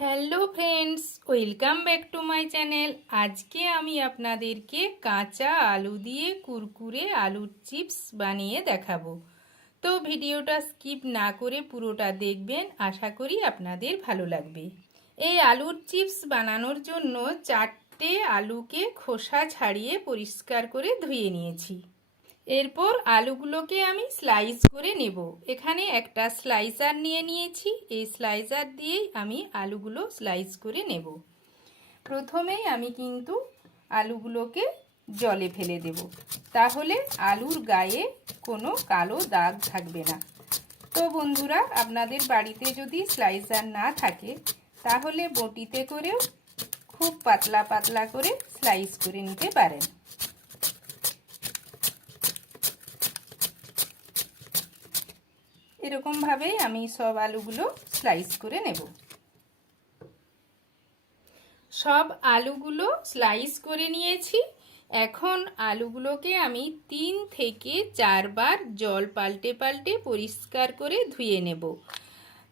Hello friends, welcome back to my channel. আজকে আমি আপনাদেরকে কাঁচা আলু দিয়ে কুরকুরে আলুর চিপস বানিয়ে দেখাবো। তো ভিডিওটা স্কিপ না করে পুরোটা দেখবেন, আশা করি আপনাদের ভালো লাগবে। এই আলুর চিপস বানানোর জন্য 4টে আলুকে খোসা ছাড়িয়ে পরিষ্কার করে ধুয়ে নিয়েছি। এরপর আলুগুলোকে আমি স্লাইস করে নেব। এখানে একটা স্লাইসার নিয়ে নিয়েছি, এই স্লাইসার দিয়েই আমি আলুগুলো স্লাইস করে নেব। প্রথমেই আমি কিন্তু আলুগুলোকে জলে ফেলে দেব, তাহলে আলুর গায়ে কোনো কালো দাগ থাকবে না। তো বন্ধুরা, আপনাদের বাড়িতে যদি স্লাইসার না থাকে তাহলে বটিতে করেও খুব পাতলা পাতলা করে স্লাইস করে নিতে পারেন। এরকম ভাবেই আমি সব আলুগুলো স্লাইস করে নেব। সব আলুগুলো স্লাইস করে নিয়েছি। এখন আলুগুলোকে আমি 3 থেকে 4 বার জল পাল্টে পাল্টে পরিষ্কার করে ধুয়ে নেব,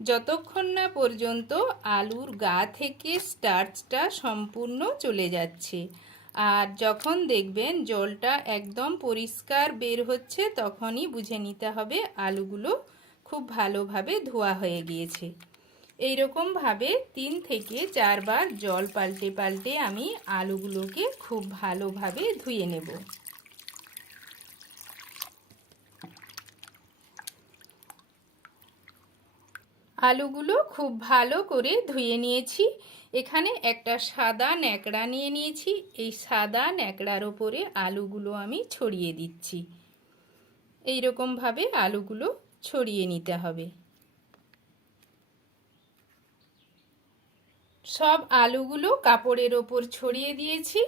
যতক্ষণ না পর্যন্ত আলুর গা থেকে স্টার্চটা সম্পূর্ণ চলে যাচ্ছে। আর যখন দেখবেন জলটা একদম পরিষ্কার বের হচ্ছে, তখনই বুঝে নিতে হবে আলুগুলো খুব ভালোভাবে ধোয়া হয়ে গিয়েছে। এইরকম ভাবে 3 থেকে 4 বার জল পাল্টে পাল্টে আমি আলুগুলোকে খুব ভালোভাবে ধুয়ে নেব। আলুগুলো খুব ভালো করে ধুয়ে নিয়েছি। এখানে একটা সাদা ন্যাকড়া নিয়ে নিয়েছি, এই সাদা ন্যাকড়ার ওপরে আলুগুলো আমি ছড়িয়ে দিচ্ছি। এইরকম ভাবে আলুগুলো ছড়িয়ে নিতে হবে। সব আলুগুলো কাপড়ের ওপর ছড়িয়ে দিয়েছি।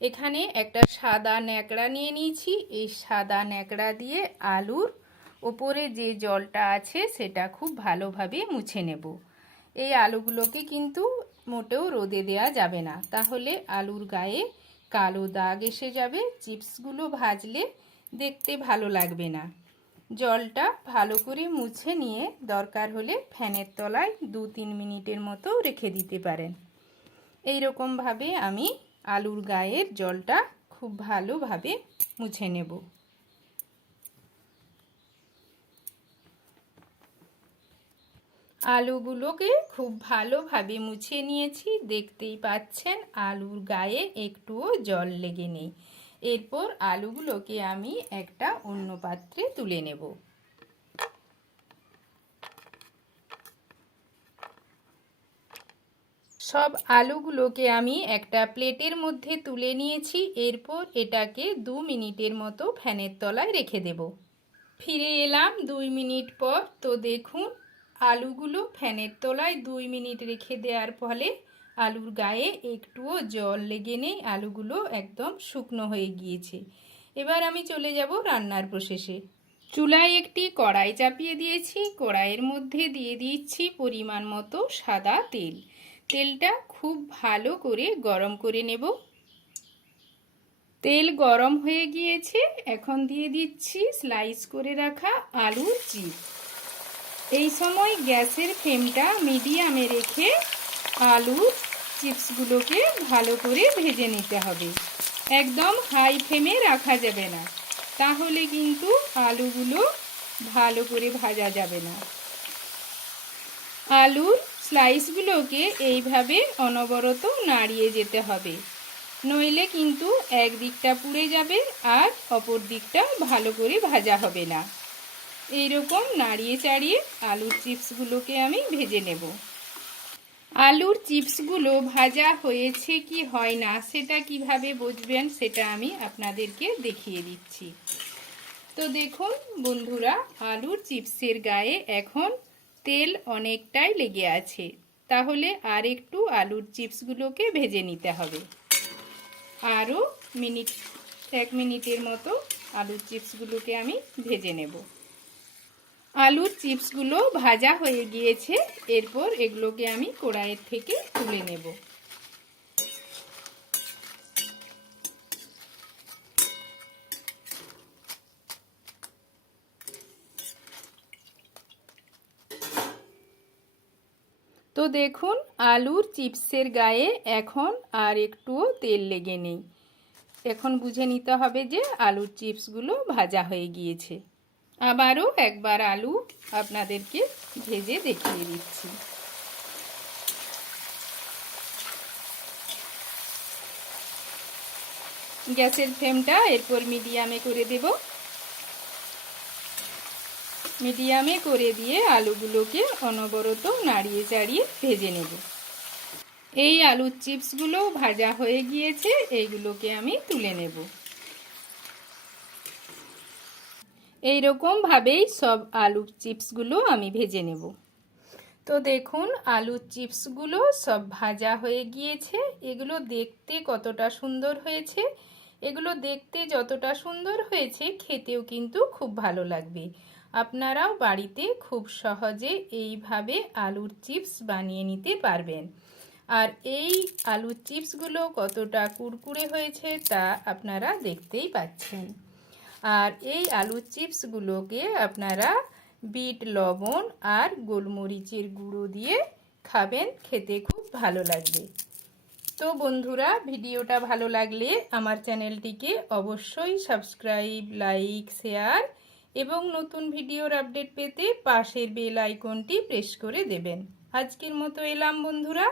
এখানে একটা সাদা ন্যাকড়া নিয়ে নিয়েছি, এই সাদা ন্যাকড়া দিয়ে আলুর ওপরে যে জলটা আছে সেটা খুব ভালোভাবে মুছে নেব। এই আলুগুলোকে কিন্তু মোটেও রোদে দেওয়া যাবে না, তাহলে আলুর গায়ে কালো দাগ এসে যাবে, চিপসগুলো ভাজলে দেখতে ভালো লাগবে না। জলটা ভালো করে মুছে নিয়ে দরকার হলে ফ্যানের তলায় 2-3 মিনিটের মতো রেখে দিতে পারেন। এই রকম ভাবে আমি আলুর গায়ের জলটা খুব ভালোভাবে মুছে নেব। আলুগুলোকে খুব ভালোভাবে মুছে নিয়েছি, দেখতেই পাচ্ছেন আলুর গায়ে একটুও জল লেগে নেই। এরপর আলুগুলোকে আমি একটা অন্য পাত্রে তুলে নেব। সব আলুগুলোকে আমি একটা প্লেটের মধ্যে তুলে নিয়েছি। এরপর এটাকে 2 মিনিটের মতো ফ্যানের তলায় রেখে দেব। ফিরে এলাম 2 মিনিট পর। তো দেখুন, আলুগুলো ফ্যানের তলায় 2 মিনিট রেখে দেওয়ার ফলে আলুর গায়ে একটুও জল লেগে নেই, আলুগুলো একদম শুকনো হয়ে গিয়েছে। এবার আমি চলে যাব রান্নার প্রসেসে। চুলায় একটি কড়াই চাপিয়ে দিয়েছি, কড়াইয়ের মধ্যে দিয়ে দিচ্ছি পরিমাণ মতো সাদা তেল। তেলটা খুব ভালো করে গরম করে নেব। তেল গরম হয়ে গিয়েছে, এখন দিয়ে দিচ্ছি স্লাইস করে রাখা আলুর চিপস। এই সময় গ্যাসের ফ্লেমটা মিডিয়ামে রেখে আলুর চিপসগুলোকে ভালো করে ভেজে নিতে হবে। একদম হাই ফ্লেমে রাখা যাবে না, তাহলে কিন্তু আলুগুলো ভালো করে ভাজা যাবে না। আলুর স্লাইসগুলোকে এইভাবে অনবরত নাড়িয়ে যেতে হবে, নইলে কিন্তু এক দিকটা পুড়ে যাবে আর অপর দিকটা ভালো করে ভাজা হবে না। এইরকম নাড়িয়ে চাড়িয়ে আলুর চিপসগুলোকে আমি ভেজে নেব। আলুর চিপসগুলো ভাজা হয়েছে কি হয় না সেটা কিভাবে বুঝবেন সেটা আমি আপনাদেরকে দেখিয়ে দিচ্ছি। তো দেখুন বন্ধুরা, আলুর চিপসের গায়ে এখন তেল অনেকটাই লেগে আছে, তাহলে আর একটু আলুর চিপসগুলোকে ভেজে নিতে হবে। আরও 1 মিনিটের মতো আলুর চিপসগুলোকে আমি ভেজে নেব। আলুর চিপসগুলো ভাজা হয়ে গিয়েছে, এরপর এগুলোকে আমি কড়াইয়ের থেকে তুলে নেব। তো তো দেখুন আলুর চিপসের গায়ে এখন আর একটুও তেল লেগে নেই। এখন বুঝে নিতে হবে যে আলুর চিপসগুলো ভাজা হয়ে গিয়েছে। আবারও একবার আলু আপনাদেরকে ভেজে দেখিয়ে দিচ্ছি। গ্যাসের ফ্লেমটা এরপর মিডিয়ামে করে দেব। মিডিয়ামে করে দিয়ে আলুগুলোকে অনবরত নাড়িয়ে চাড়িয়ে ভেজে নেব। এই আলুর চিপসগুলো ভাজা হয়ে গিয়েছে, এইগুলোকে আমি তুলে নেব। এইরকম ভাবেই সব আলুর চিপসগুলো আমি ভেজে নেব। তো দেখুন আলুর চিপসগুলো সব ভাজা হয়ে গিয়েছে। এগুলো দেখতে কতটা সুন্দর হয়েছে। এগুলো দেখতে যতটা সুন্দর হয়েছে খেতেও কিন্তু খুব ভালো লাগবে। আপনারাও বাড়িতে খুব সহজে এইভাবে আলুর চিপস বানিয়ে নিতে পারবেন। আর এই আলুর চিপসগুলো কতটা কুরকুরে হয়েছে তা আপনারা দেখতেই পাচ্ছেন। আর এই আলুর চিপসগুলোকে আপনারা বিট লবণ আর গোলমরিচের গুঁড়ো দিয়ে খাবেন, খেতে খুব ভালো লাগবে। তো বন্ধুরা, ভিডিওটা ভালো লাগলে আমার চ্যানেলটিকে অবশ্যই সাবস্ক্রাইব, লাইক, শেয়ার এবং নতুন ভিডিওর আপডেট পেতে পাশের বেল আইকনটি প্রেস করে দেবেন। আজকের মতো এলাম বন্ধুরা।